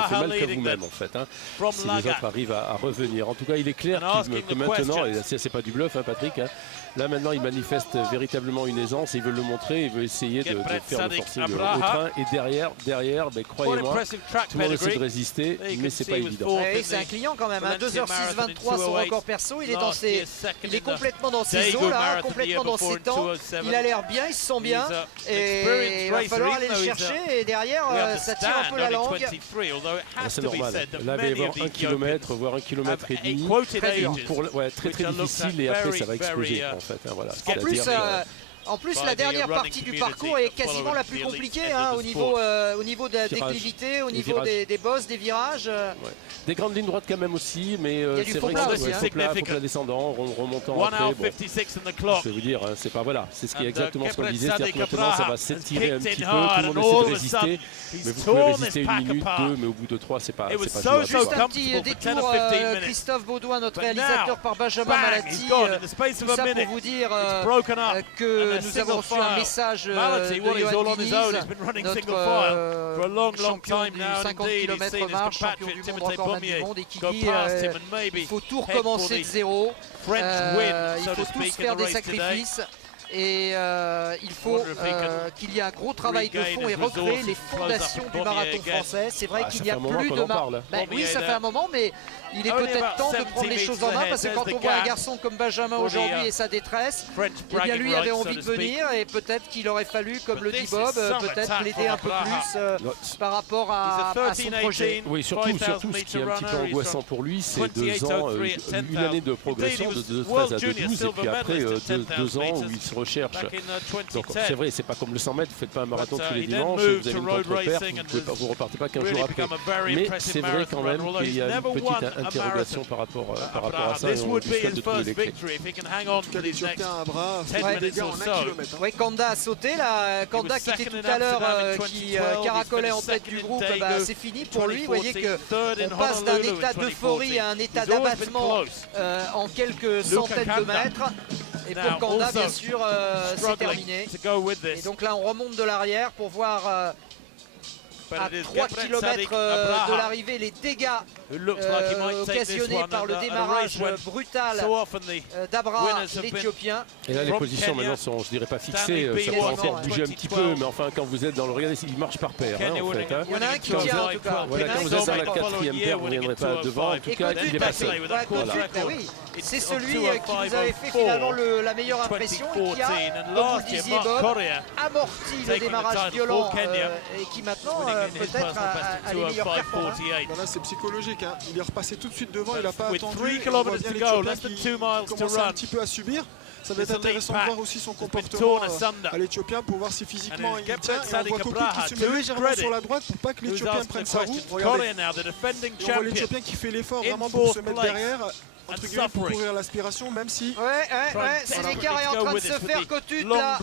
fait mal qu'à vous-même en fait. Hein, si les autres arrivent à revenir. En tout cas, il est clair que maintenant, et c'est pas du bluff, hein, Patrick. Hein, là maintenant, il manifeste véritablement une aisance. Il veut le montrer. Il veut essayer de faire le forcing au train. Et derrière, ben, croyez-moi, tout le monde essaie de résister, mais c'est pas évident. Oui, c'est un client quand même. Hein, 2h06-23 son record perso. Il est complètement dans ses eaux là, complètement dans ses temps. Il a l'air bien, il se sent bien. Et il va falloir aller le chercher. Et derrière, ça tire un peu la langue. C'est normal. Là, il va y avoir 1 km, voire 1,5 km. Très difficile. Et après, ça va exploser en fait. Hein, voilà. En plus, la dernière partie du parcours est quasiment la plus compliquée hein, au niveau de la déclivité, au niveau des bosses, des virages. Ouais. Des grandes lignes droites quand même aussi, mais c'est vrai que faut plat descendant, remontant après. Bon, je vais vous dire, hein, c'est pas voilà, c'est ce qui est exactement ce qu'on disait, c'est-à-dire que maintenant ça va s'étirer un petit peu, tout le monde essaie de résister, mais vous pouvez résister 1 minute, 2, mais au bout de 3, c'est pas jouable. Juste un petit détour, Christophe Baudouin, notre réalisateur, par Benjamin Malati, tout ça pour vous dire que nous avons reçu un message de Johan Diniz, notre champion du 50 km marche, champion du monde, recordman du monde, et qui dit il faut tout recommencer de zéro, il faut tous faire des sacrifices. Et il faut qu'il y ait un gros travail de fond et recréer les fondations du marathon français. C'est vrai qu'il n'y a plus de marathon. Oui, ça fait un moment, mais il est peut-être temps de prendre les choses en main parce que quand on voit un garçon comme Benjamin aujourd'hui et sa détresse, eh bien lui avait envie de venir et peut-être qu'il aurait fallu, comme le dit Bob, peut-être l'aider un peu plus par rapport à son projet. Oui, surtout ce qui est un petit peu angoissant pour lui, c'est 2 ans, une année de progression de 13 à 2,12 et puis après 2 ans où il se recherche. Donc c'est vrai, c'est pas comme le 100 mètres, vous faites pas un marathon tous les dimanches, vous avez une contre-perte, vous repartez pas 15 jours après. Mais c'est vrai quand même qu'il y a une petite interrogation par rapport à ça et on lui souhaite de trouver les clés. En tout cas, l'Éthiopien à bras, fait des dégâts en 1 km. Oui, Kanda a sauté là. Kanda qui était tout à l'heure, qui caracolait en tête du groupe, c'est fini pour lui. Vous voyez qu'on passe d'un état d'euphorie à un état d'abattement en quelques centaines de mètres. Et pour Kanda, bien sûr, c'est terminé. Et donc là, on remonte de l'arrière pour voir à 3 km de l'arrivée les dégâts occasionnés par le démarrage brutal d'Abra, l'Éthiopien. Et là les positions maintenant sont, je dirais pas fixées, ça peut encore bouger un petit peu, mais enfin quand vous êtes dans le, regardez, il marche par paire hein, en fait. Hein. Il y en a un qui tient en tout cas. Voilà, quand vous êtes dans la 4e paire, vous ne viendrez pas devant, en tout cas il est pas seul. Oui, c'est celui qui nous avait fait finalement la meilleure impression et qui a, comme vous le disiez Bob, amorti le démarrage violent et qui maintenant peut-être a les meilleurs performances. Là c'est psychologique, hein. Il est repassé tout de suite devant, il n'a pas attendu. On voit bien l'Éthiopien qui commence un petit peu à subir. Ça va être intéressant de voir aussi son comportement à l'Éthiopien pour voir si physiquement il tient. Et on voit Coco qui se met légèrement sur la droite pour pas que l'Éthiopien prenne sa roue. Regardez, on voit l'Éthiopien qui fait l'effort vraiment pour se mettre derrière. Entre guillemets, pour courir l'aspiration, même si... c'est l'écart est en train de se faire. Kotut là.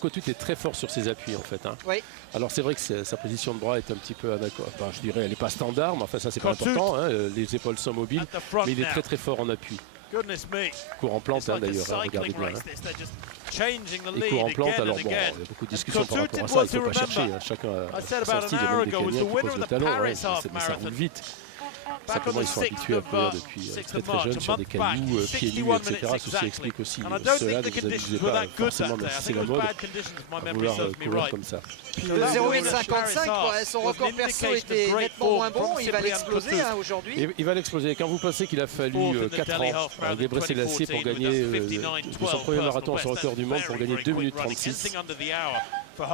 Kotut est très fort sur ses appuis en fait. Hein. Oui. Alors c'est vrai que sa position de bras est un petit peu adéquate. Enfin, je dirais elle n'est pas standard, mais enfin ça c'est pas important. Hein. Les épaules sont mobiles, mais il est très fort en appui. Court en plante hein, d'ailleurs, hein, regardez bien. Hein. Et court en plante, alors bon, il y a beaucoup de discussions par rapport à ça, il ne faut pas chercher. Hein. Chacun a son style, il y a même des Kenyans qui posent le talon, ouais, mais ça roule vite. Simplement, ils sont habitués à courir depuis très jeunes sur des cailloux, pieds nus, etc. Ceci explique aussi cela, ne vous amusez pas forcément, même si c'est la mode, à vouloir courir comme ça. Le 0,55, son record perso était nettement moins bon, il va l'exploser aujourd'hui. Il va l'exploser. Quand vous pensez qu'il a fallu 4 ans à Gebre Selassie pour gagner son premier marathon sur record du monde, pour gagner 2 minutes 36. Il est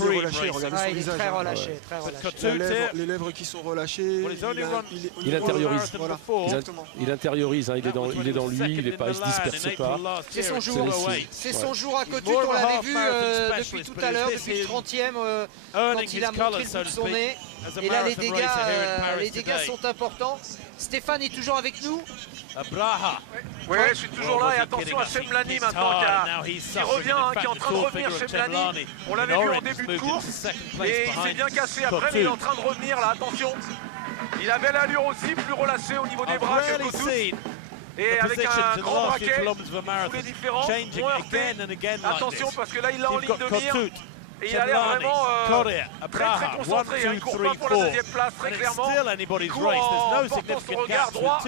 relâché, regardez son visage. Très relâché, très relâché. Les lèvres qui sont relâchées. Il intériorise. Il intériorise, hein, il est dans lui, il ne se disperse pas. C'est son jour. C'est son jour à Kotut, on l'avait vu depuis tout à l'heure, depuis le 30e, quand il a montré le bout de son nez. Et là, les dégâts sont importants. Stéphane est toujours avec nous. Oui, je suis toujours là et attention à Semlani maintenant qui revient, qui est en train de revenir Semlani. On l'avait vu en début de course et il s'est bien cassé après, mais il est en train de revenir là, attention. Il avait l'allure aussi, plus relâché au niveau des bras que Kotut. Et avec un grand braquet, très différent, moins heurté. Attention parce que là il est en ligne de mire. Et il a l'air vraiment très concentré. Il court pas pour la deuxième place, très clairement. Il court en portant son regard droit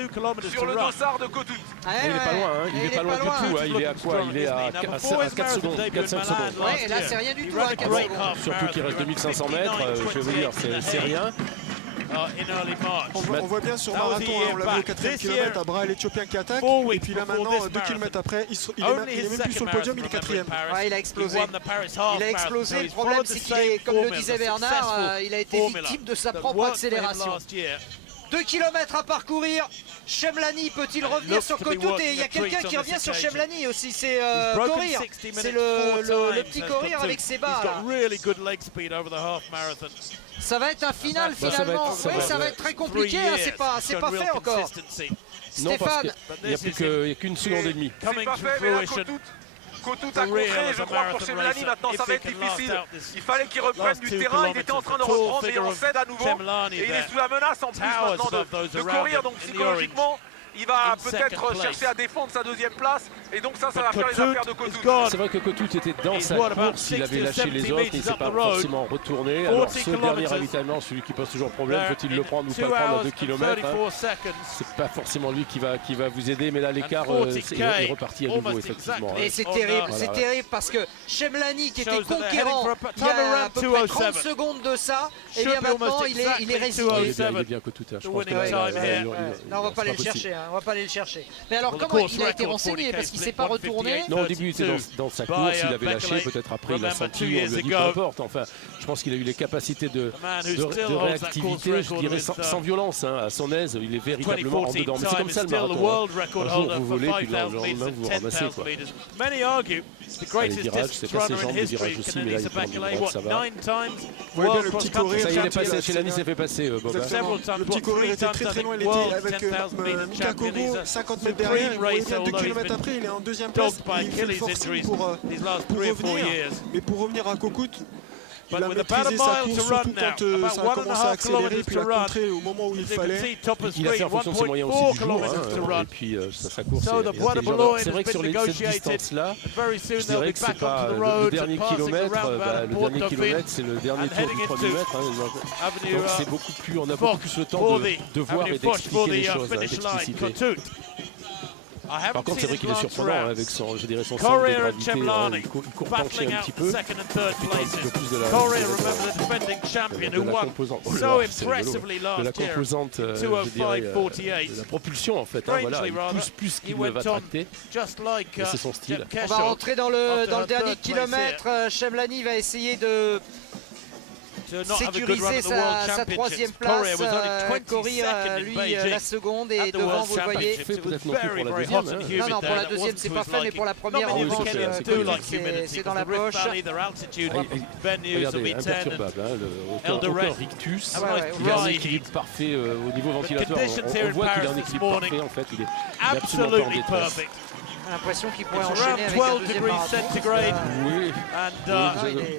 sur le dossard de Kotout. Il est pas loin, hein. Il est pas loin du tout. Il est à quoi? Il est à 4 secondes, 4-5 secondes. Ouais, et là c'est rien du tout, hein, 4 secondes. Surtout qu'il reste 2500 mètres, je vais vous dire, c'est rien. On voit bien sur marathon, hein, on l'a vu au 4e kilomètre, à bras l'Éthiopien qui attaque. Et puis là maintenant, 2 km après, il est même plus sur le podium, il est 4e. Ouais, il a explosé. Il a explosé. Le problème, c'est qu'il est, comme le disait Bernard, il a été victime de sa propre accélération. 2 km à parcourir. Chemlani peut-il revenir sur Kotout? Et il y a quelqu'un qui revient sur Chemlani aussi, c'est Korir. C'est le petit Korir avec ses bas. Ça va être un final finalement. Oui, ça va être très compliqué, hein. C'est pas fait encore. Non, parce qu'il n'y a qu'une seconde et demie. C'est pas fait, mais là, Kotout a contré, je crois, pour Chemlani. Maintenant, ça va être difficile. Il fallait qu'il reprenne du terrain. Il était en train de reprendre et on cède à nouveau. Et il est sous la menace en plus maintenant de courir. Donc psychologiquement, il va peut-être chercher à défendre sa deuxième place. Et donc ça va faire les affaires de Kotout. C'est vrai que Kotout était dans sa course. Il avait lâché les autres. Il ne s'est pas forcément retourné. Alors ce dernier ravitaillement, celui qui pose toujours problème, faut-il le prendre ou pas le prendre à 2 km, hein. C'est pas forcément lui qui va vous aider. Mais là l'écart est reparti à nouveau effectivement. Et c'est terrible, c'est terrible parce que Chemlani qui était conquérant il y a à peu près 30 secondes de ça, et bien maintenant il est résigné. Il est bien Kotout, je pense que on va pas aller le chercher. On va pas aller le chercher. Mais alors comment il a été renseigné? Parce qu'il s'est pas retourné. Non, au début il était dans sa course, il avait lâché, peut-être après il a senti, on lui a dit peu importe. Enfin, je pense qu'il a eu les capacités de réactivité, je dirais sans violence, hein, à son aise, il est véritablement en dedans. Mais c'est comme ça le marathon. Un jour vous volez, puis le lendemain vous ramassez, quoi. Les virages, c'est pas ses jambes, les virages aussi, mais là il prend du droit, ça va. Vous voyez bien le petit Korir. Ça y est, il est passé, Chemlani s'est fait passer, Bob. Le petit Korir était très loin, il était avec Mika Kogo, 50 mètres derrière. Vous voyez bien 2 km après, il est en deuxième place. Il fait le forcing pour revenir. Mais pour revenir à Kotout, il a maîtrisé sa course, surtout quand ça a commencé à accélérer, puis il a contré au moment où il fallait. Il a fait en fonction de ses moyens aussi du jour, hein, et puis sa course est intelligente. C'est vrai que sur cette distance-là, je dirais que c'est pas le dernier kilomètre, c'est le dernier tour du premier mètre. Donc c'est beaucoup plus, on a beaucoup plus le temps de voir et d'expliquer les choses, d'expliciter. Par contre, c'est vrai qu'il est surprenant avec son, je dirais, son centre de gravité. Il court penché un petit peu. Il prend un petit peu plus de la composante. Oh là, c'est rigolo. De la composante, je dirais, de la propulsion en fait. Hein, voilà, il pousse plus qu'il ne va tracter. C'est son style. On va rentrer dans le dernier kilomètre. Chemlani va essayer de sécuriser sa troisième place. Korir, lui, la seconde, et devant, vous le voyez. Peut-être non plus pour la deuxième. Non, pour la deuxième, c'est pas fait, mais pour la première, en revanche, c'est dans la poche. Regardez, imperturbable, aucun rictus. Il a un équilibre parfait au niveau ventilatoire. On voit qu'il a un équilibre parfait, en fait. Il est absolument pas en détresse. J'ai l'impression qu'il pourrait enchaîner avec un deuxième marathon. Oui.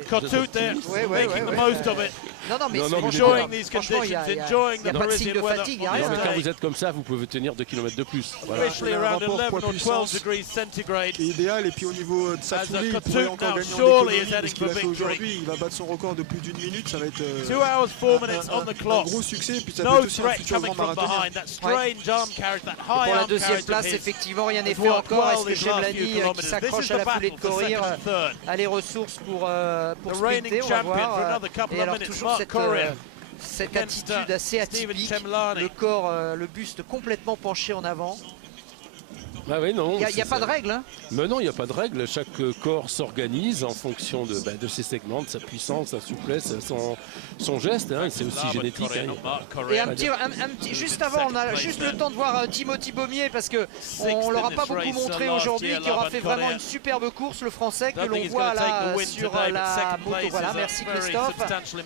Kotout there, making the most of it. Non, mais enjoying these conditions, enjoying the torrential weather. Il n'y a pas de signe de fatigue, mais quand vous êtes comme ça, vous pouvez tenir 2 km de plus. Officially around 11 or 12 degrees centigrade. C'est idéal, et puis au niveau de sa foulée, il pourrait encore gagner en économie, parce qu'il a fait aujourd'hui. Il va battre son record de plus d'1 minute, ça va être 2 hours 4 minutes on the clock. Un gros succès, et puis ça peut être aussi un futur grand marathonien. Pour la deuxième place, effectivement, rien n'est fait encore. Est-ce que Chemlani, qui s'accroche à la foulée de Korir, a les ressources pour sprinter? On va voir. Et alors toujours cette attitude assez atypique, le corps, le buste complètement penché en avant. Ah oui, non, il n'y a pas de règle, hein? Mais non, il n'y a pas de règle. Chaque corps s'organise en fonction de ses segments, de sa puissance, sa souplesse, son geste. Hein, c'est aussi génétique. Hein. Et un petit, juste avant, on a juste le temps de voir Timothy Beaumier, parce qu'on ne l'aura pas beaucoup montré aujourd'hui, qui aura fait vraiment une superbe course, le Français, que l'on voit là sur la moto. Voilà, merci Christophe.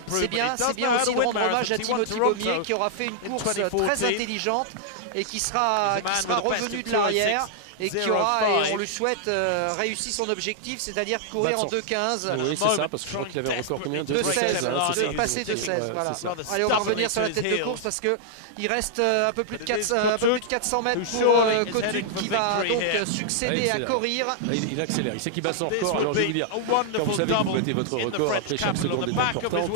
C'est bien aussi de rendre hommage à Timothy Beaumier, qui aura fait une course très intelligente et qui sera revenu de l'arrière. et qui aura, et on lui souhaite, réussi son objectif, c'est-à-dire courir en 2:15. Oui, c'est ça, parce que je crois qu'il avait un record combien? 2:16, passer 2:16, voilà. Allez, on va revenir sur la tête de course parce qu'il reste un peu plus de 400 mètres pour Kottut qui va donc succéder à courir. Il accélère, il sait qu'il bat son record. Alors je vais vous dire, quand vous savez que vous battez votre record, après chaque seconde est importante,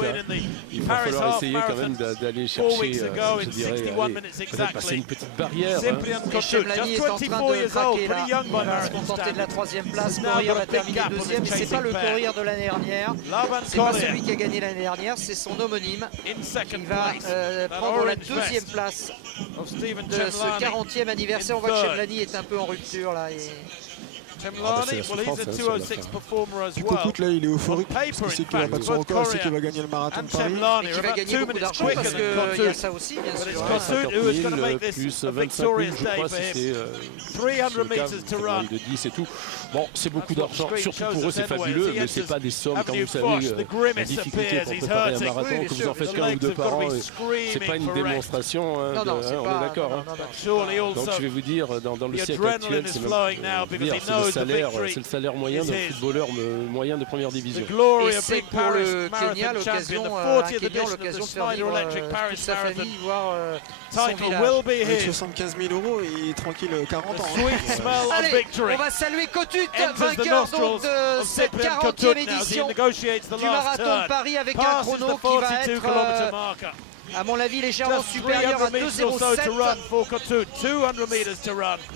il va falloir essayer quand même d'aller chercher, je dirais, peut-être passer une petite barrière. Et Chemlani est en train de craquer là, il va se contenter de la 3e place, Korir va terminer 2e, mais c'est pas le Korir de l'année dernière, c'est pas celui qui a gagné l'année dernière, c'est son homonyme qui va prendre la 2e place de ce 40e anniversaire. On voit que Chemlani est un peu en rupture là. Du coup, Kottut, là, il est euphorique parce qu'il sait qu'il va battre son record, il sait qu'il va gagner le marathon de Paris. Et qu'il va gagner beaucoup d'argent parce qu'il y a ça aussi, bien sûr. 50 000 plus 25 000, je crois, c'était de 10 et tout. Bon, c'est beaucoup d'argent, surtout pour eux, c'est fabuleux, mais c'est pas des sommes, quand vous savez, la difficulté pour préparer un marathon, que vous en faites qu'un ou deux par an, c'est pas une démonstration, on est d'accord. Donc je vais vous dire, dans le siècle actuel, c'est le salaire moyen d'un footballeur moyen de première division. Et c'est pour le Kenya l'occasion de faire vivre toute sa famille, voir son village. Avec 75 000 €, il est tranquille 40 ans. Allez, on va saluer Kottut, vainqueur donc de cette 40e édition du marathon de Paris avec un chrono qui va être, à mon avis, légèrement supérieur à 2:07.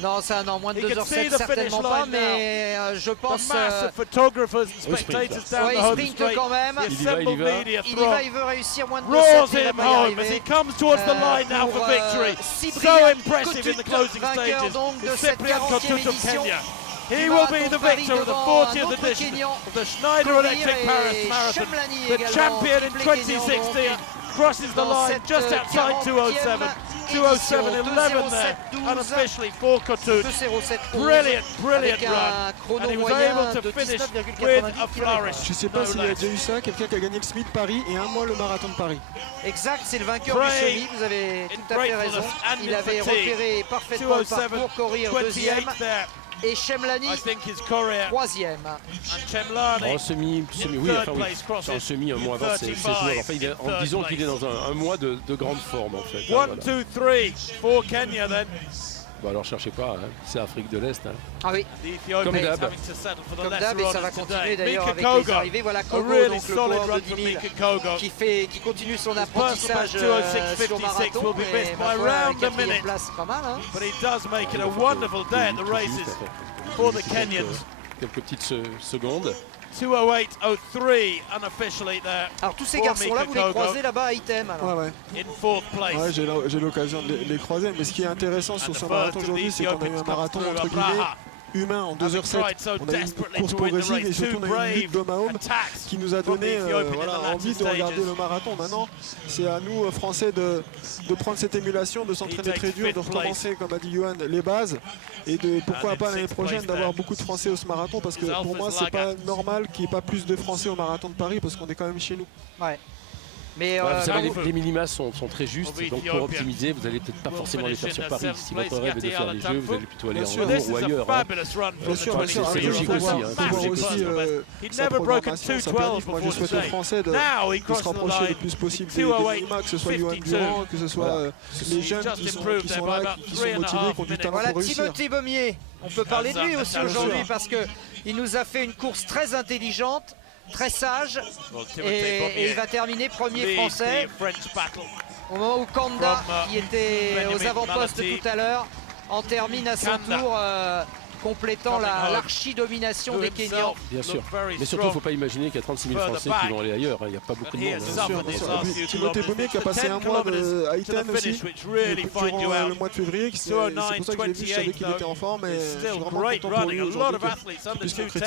Non, moins de 2:07 certainement pas, mais je pense... il sprint quand même. Il veut réussir moins de 2:07. Pour Kottut, vainqueur donc de cette 40e édition. He will be the victor of the 40th edition of the Schneider Electric Paris Marathon. The champion in 2016 crosses the line just outside 2:07. 2:07.11 there, unofficially for Kottut. Brilliant run. And he was able to finish with a flourish. Je ne sais pas s'il y a déjà eu ça, quelqu'un qui a gagné le Smith Paris et un mois le marathon de Paris. Exact, c'est le vainqueur du semi, vous avez tout à fait raison. Il avait repéré parfaitement le parcours, courir 2e. Et Chemlani, 3e. En semi, oui, en semi, un mois avant, c'est jouable. Enfin, disons qu'il est dans un mois de grande forme, en fait. 1, 2, 3 for Kenya, then. Bon, alors cherchez pas, c'est Afrique de l'Est. Ah oui, comme d'hab. Comme d'hab, et ça va continuer d'ailleurs avec les arrivées. Voilà Kogo, donc le coureur de 10 000 qui continue son apprentissage sur marathon, mais ma foi, 4e place, pas mal. But he does make it a wonderful day at the races for the Kenyans. Quelques petites secondes. 2:08.03 unofficially there. Alors tous ces garçons-là, vous les croisez là-bas à Item. Ouais. In 4th place. Ouais, j'ai l'occasion de les croiser, mais ce qui est intéressant sur ce marathon aujourd'hui, c'est qu'on a eu un marathon entre guillemets humain en 2:07. On a eu une course progressive et surtout on a eu une lutte d'homme-à-homme qui nous a donné envie de regarder le marathon. Maintenant, c'est à nous Français de prendre cette émulation, de s'entraîner très dur, de recommencer, comme a dit Johan, les bases et de pourquoi pas l'année prochaine d'avoir beaucoup de Français au marathon, parce que pour moi c'est pas normal qu'il n'y ait pas plus de Français au marathon de Paris parce qu'on est quand même chez nous. Ouais. Mais vous savez, les minima sont très justes, donc pour optimiser, vous n'allez peut-être pas forcément les faire sur Paris. Si votre rêve est de faire les Jeux, vous allez plutôt aller en Europe ou ailleurs. Bien sûr, c'est logique aussi. Sa programmation, ça permet. Moi, je souhaite aux Français de se rapprocher le plus possible des minima, que ce soit Johan Durand, que ce soit les jeunes qui sont là, qui sont motivés, qui ont du talent pour réussir. Voilà Timothée Baumier, on peut parler de lui aussi aujourd'hui parce qu'il nous a fait une course très intelligente, très sage, et il va terminer premier français au moment où Kanda, qui était aux avant-postes tout à l'heure, en termine à son tour, complétant l'archi-domination des Kenyans. Bien sûr, mais surtout il ne faut pas imaginer qu'il y a 36 000 Français qui vont aller ailleurs, il n'y a pas beaucoup de monde. Timothée Baumier qui a passé un mois à Iten aussi, durant le mois de février, c'est pour ça que je l'ai vu, je savais qu'il était en forme, et je suis vraiment content pour lui aujourd'hui.